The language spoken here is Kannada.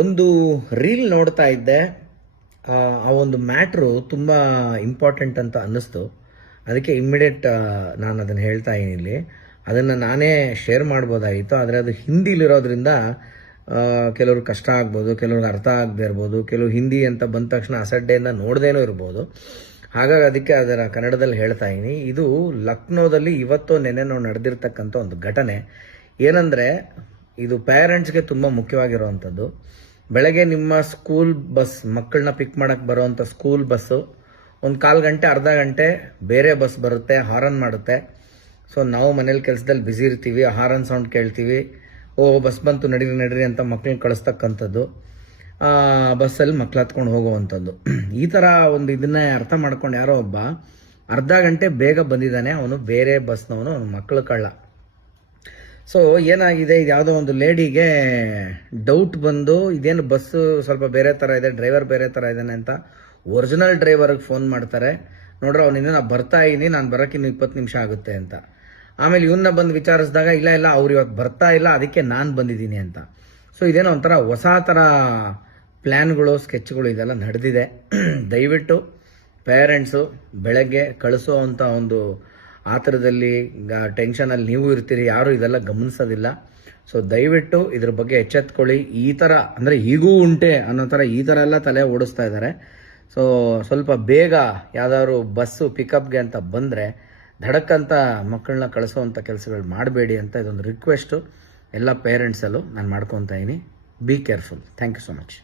ಒಂದು ರೀಲ್ ನೋಡ್ತಾ ಇದ್ದೆ. ಆ ಒಂದು ಮ್ಯಾಟ್ರು ತುಂಬ ಇಂಪಾರ್ಟೆಂಟ್ ಅಂತ ಅನ್ನಿಸ್ತು. ಅದಕ್ಕೆ ಇಮ್ಮಿಡಿಯೇಟ್ ನಾನು ಅದನ್ನು ಹೇಳ್ತಾ ಇದ್ದೀನಿ ಇಲ್ಲಿ. ಅದನ್ನು ನಾನೇ ಶೇರ್ ಮಾಡ್ಬೋದಾಗಿತ್ತು, ಆದರೆ ಅದು ಹಿಂದಿಲಿರೋದ್ರಿಂದ ಕೆಲವ್ರು ಕಷ್ಟ ಆಗ್ಬೋದು, ಕೆಲವ್ರಿಗೆ ಅರ್ಥ ಆಗದೆ ಇರ್ಬೋದು, ಕೆಲವು ಹಿಂದಿ ಅಂತ ಬಂದ ತಕ್ಷಣ ಅಸಡ್ಡೆಯಿಂದ ನೋಡ್ದೇನೂ ಇರ್ಬೋದು. ಹಾಗಾಗಿ ಅದಕ್ಕೆ ಅದರ ಕನ್ನಡದಲ್ಲಿ ಹೇಳ್ತಾ ಇದ್ದೀನಿ. ಇದು ಲಕ್ನೋದಲ್ಲಿ ಇವತ್ತು ನೆನ್ನೆ ನಡೆದಿರ್ತಕ್ಕಂಥ ಒಂದು ಘಟನೆ. ಏನಂದರೆ ಇದು ಪೇರೆಂಟ್ಸ್ಗೆ ತುಂಬ ಮುಖ್ಯವಾಗಿರುವಂಥದ್ದು. ಬೆಳಗ್ಗೆ ನಿಮ್ಮ ಸ್ಕೂಲ್ ಬಸ್, ಮಕ್ಕಳನ್ನ ಪಿಕ್ ಮಾಡೋಕ್ಕೆ ಬರೋವಂಥ ಸ್ಕೂಲ್ ಬಸ್ಸು ಒಂದು 1/4 ಗಂಟೆ ಅರ್ಧ ಗಂಟೆ ಬೇರೆ ಬಸ್ ಬರುತ್ತೆ, ಹಾರನ್ ಮಾಡುತ್ತೆ. ಸೊ ನಾವು ಮನೇಲಿ ಕೆಲಸದಲ್ಲಿ ಬ್ಯುಸಿ ಇರ್ತೀವಿ, ಹಾರನ್ ಸೌಂಡ್ ಕೇಳ್ತೀವಿ, ಬಸ್ ಬಂತು ನಡೀರಿ ನಡೀರಿ ಅಂತ ಮಕ್ಕಳನ್ನ ಕಳಿಸ್ತಕ್ಕಂಥದ್ದು, ಬಸ್ಸಲ್ಲಿ ಮಕ್ಳು ಹತ್ಕೊಂಡು ಹೋಗುವಂಥದ್ದು. ಈ ಥರ ಒಂದು ಇದನ್ನೇ ಅರ್ಥ ಮಾಡ್ಕೊಂಡು ಯಾರೋ ಒಬ್ಬ ಅರ್ಧ ಗಂಟೆ ಬೇಗ ಬಂದಿದ್ದಾನೆ, ಅವನು ಬೇರೆ ಬಸ್ನವನು, ಅವನು ಮಕ್ಕಳು ಕಳ್ಳ. ಸೊ ಏನಾಗಿದೆ, ಇದು ಯಾವುದೋ ಒಂದು ಲೇಡಿಗೆ ಡೌಟ್ ಬಂದು ಇದೇನು ಬಸ್ಸು ಸ್ವಲ್ಪ ಬೇರೆ ಥರ ಇದೆ, ಡ್ರೈವರ್ ಬೇರೆ ಥರ ಇದ್ದಾನೆ ಅಂತ ಒರಿಜಿನಲ್ ಡ್ರೈವರ್ಗೆ ಫೋನ್ ಮಾಡ್ತಾರೆ. ನೋಡ್ರೆ ಅವನಿಂದ ನಾನು ಬರ್ತಾ ಇದ್ದೀನಿ, ನಾನು ಬರೋಕ್ಕೆ ಇನ್ನು 20 ನಿಮಿಷ ಆಗುತ್ತೆ ಅಂತ. ಆಮೇಲೆ ಇವನ್ನ ಬಂದು ವಿಚಾರಿಸಿದಾಗ ಇಲ್ಲ ಅವ್ರು ಇವತ್ತು ಬರ್ತಾ ಇಲ್ಲ, ಅದಕ್ಕೆ ನಾನು ಬಂದಿದ್ದೀನಿ ಅಂತ. ಸೊ ಇದೇನೋ ಒಂಥರ ಹೊಸ ಥರ ಪ್ಲ್ಯಾನ್ಗಳು, ಸ್ಕೆಚ್ಗಳು ಇದೆಲ್ಲ ನಡೆದಿದೆ. ದಯವಿಟ್ಟು ಪೇರೆಂಟ್ಸು ಬೆಳಗ್ಗೆ ಕಳಿಸೋ ಅಂಥ ಒಂದು ಆತರದಲ್ಲಿ ಟೆನ್ಷನಲ್ಲಿ ನೀವು ಇರ್ತೀರಿ, ಯಾರು ಇದೆಲ್ಲ ಗಮನಿಸೋದಿಲ್ಲ. ಸೊ ದಯವಿಟ್ಟು ಇದ್ರ ಬಗ್ಗೆ ಎಚ್ಚೆತ್ಕೊಳ್ಳಿ. ಈ ಥರ ಅಂದರೆ ಈಗೂ ಉಂಟೆ ಅನ್ನೋ ಥರ ಈ ಥರ ಎಲ್ಲ ತಲೆ ಓಡಿಸ್ತಾ ಇದ್ದಾರೆ. ಸೊ ಸ್ವಲ್ಪ ಬೇಗ ಯಾವ್ದಾದ್ರು ಬಸ್ಸು ಪಿಕಪ್ಗೆ ಅಂತ ಬಂದರೆ ಧಡಕ್ಕಂತ ಮಕ್ಕಳನ್ನ ಕಳಿಸೋವಂಥ ಕೆಲಸಗಳು ಮಾಡಬೇಡಿ ಅಂತ ಇದೊಂದು ರಿಕ್ವೆಸ್ಟು ಎಲ್ಲ ಪೇರೆಂಟ್ಸಲ್ಲೂ ನಾನು ಮಾಡ್ಕೊತಾ ಇದ್ದೀನಿ. Be careful. Thank you so much.